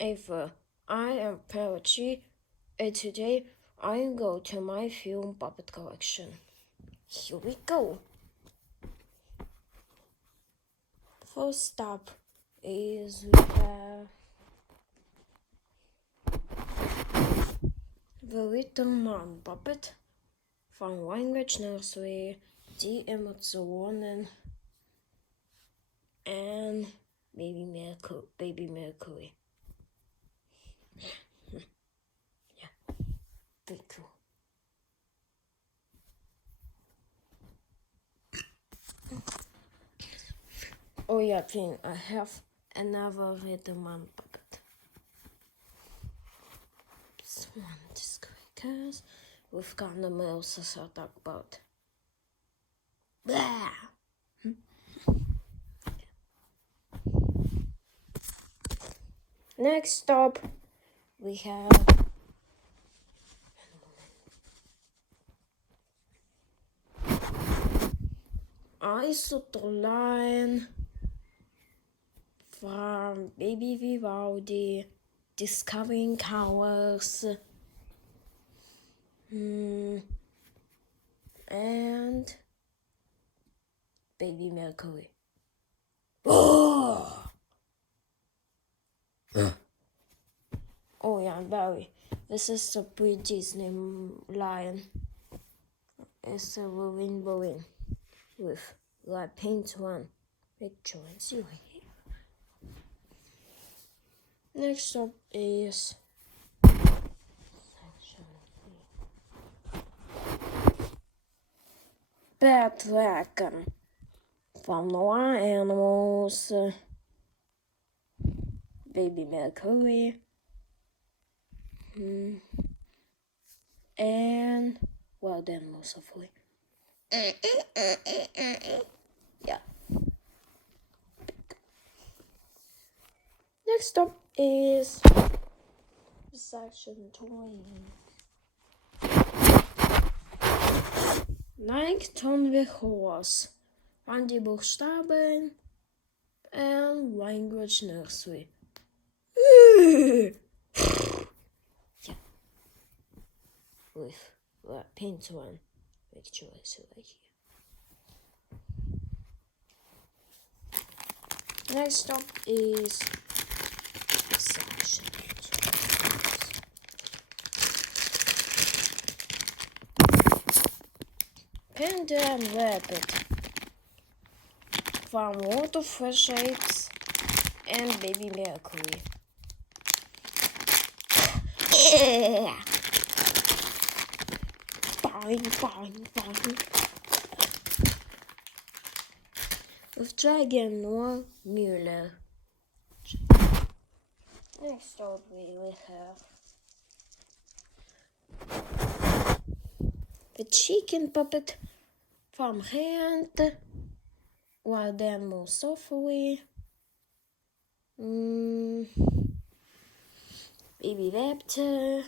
Ava. I am Perochi, and today I go to my film puppet collection. Here we go. First stop is we have the Little Man puppet from Language Nursery, Die Emotionen, and Baby Mercury. Yeah, very cool. Oh yeah, thing, I have another Little Man puppet. This one is because we've got the mouse as I talk about. Blah! Next stop, we have Lion from Baby Vivaldi, Discovering Colors, and Baby Mercury. Oh! Oh yeah, Barry. This is the pre-Disney lion. It's a rainbow with light pink one. Picture and see right here. Next up is Bad Dragon from Noir Animals, Baby Mercury, and Wild Animals, hopefully. Yeah. Next up is Section 20. Langton the Horse, van die Buchstaben, and Language Nursery. Yeah. With the pink one. Picture is right here. Next up is Section 20. Panda and Rabbit from World of Fresh Apes and Baby Mercury. Yeah. Bang. With Dragon Noir Mueller. Next up we will have the Chicken Puppet from Rent, Wild Animal Safari, Baby Raptor,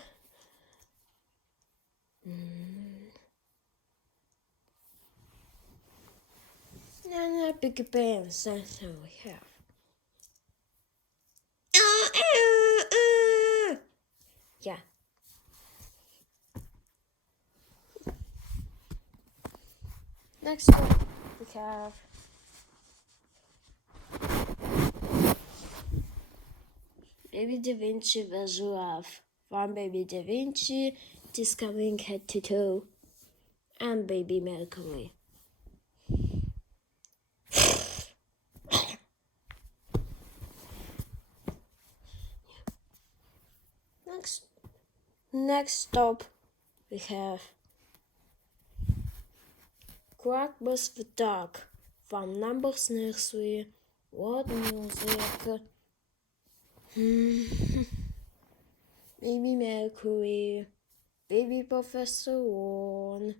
and Big Bang. That's all we have. Yeah. Next up, we have Baby Da Vinci the Giraffe from Baby Da Vinci, Discovering Head to Toe, and Baby Mercury. Next stop, we have Quackbus the Dog from Numbers Nursery, World Music, Baby Mercury, Baby Professor Warren,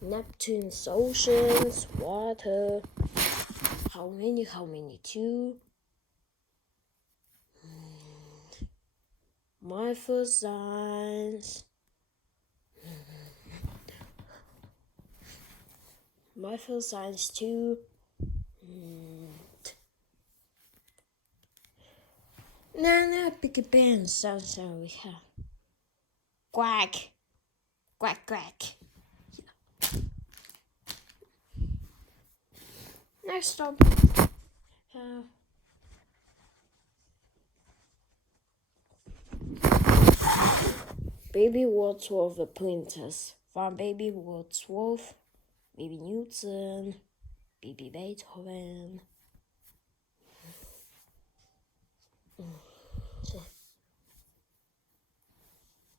Neptune's Oceans, Water, How many, two? My First Science, My First Science 2, No, Piggy Bank sounds that we have. Quack, quack, quack. Next stop. Baby Wordsworth the Princess. Van Baby Wordsworth, Baby Newton, Baby Beethoven.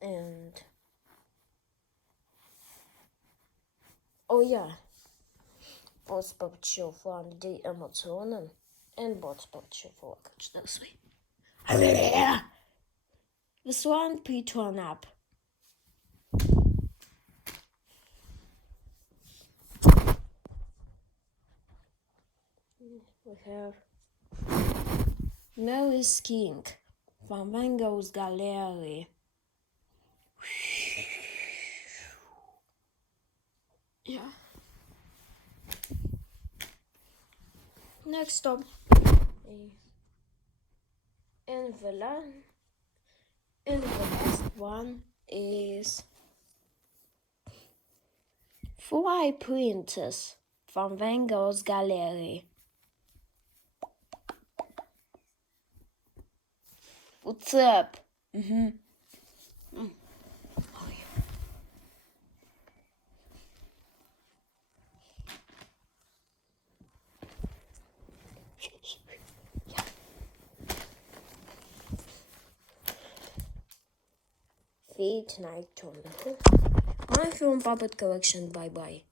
And oh ja, Botsbotje van die Amazonen en Botsbotje voor Kutschduswee. The Swan P-turn up. We have Mary's King van Van Gogh's Gallery. Yeah. Next stop. And the last one is Fly Princess van Van Gogh's Gallery. What's up? Oh, yeah. Feet night on the My film puppet collection. Bye bye.